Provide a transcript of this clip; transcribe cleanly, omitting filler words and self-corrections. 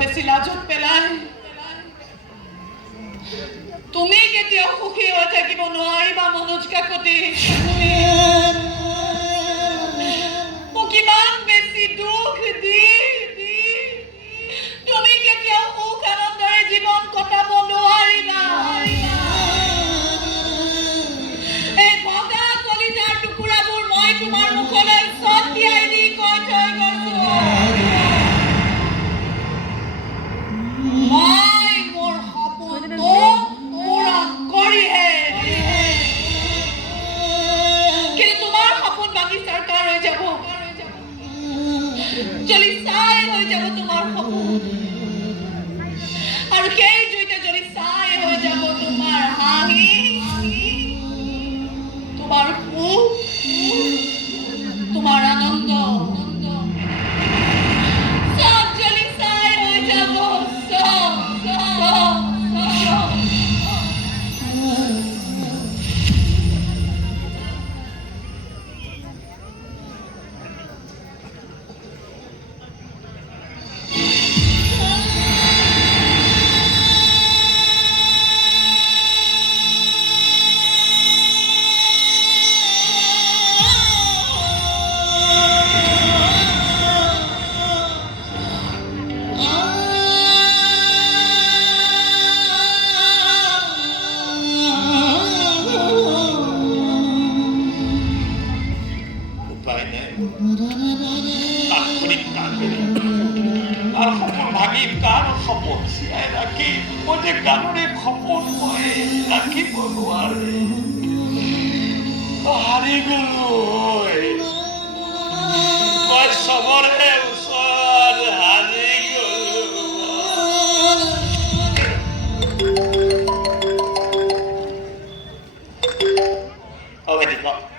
বেছি লাজত পেলাই তুমি কেতিয়াও সুখী হৈ থাকিব নোৱাৰিবা মনোজ কাকতি মোক ইমান বেছি দুখ দি তুমি কেতিয়াও সুখ আনন্দৰে জীৱন কটাব নোৱাৰিবা এই ভগা কলিজাৰ টুকুৰাবোৰ মই তোমাৰ মুখলৈ ছটিয়াই দি কৈ থৈ গৈছো মই মোৰ সপোনটো পূৰণ কৰিহে কিন্তু তোমাৰ সপোন বাগিচাৰ কাৰ হৈ যাব জ্বলি ছাই হৈ যাব তোমাৰ সপোন আৰু সেই জুইতে জ্বলি ছাই হৈ যাব তোমাৰ হাঁহি তোমাৰ সুখ তোমাৰ আনন্দ সব জ্বলি ছাই হৈ যাব সব Oh, wait,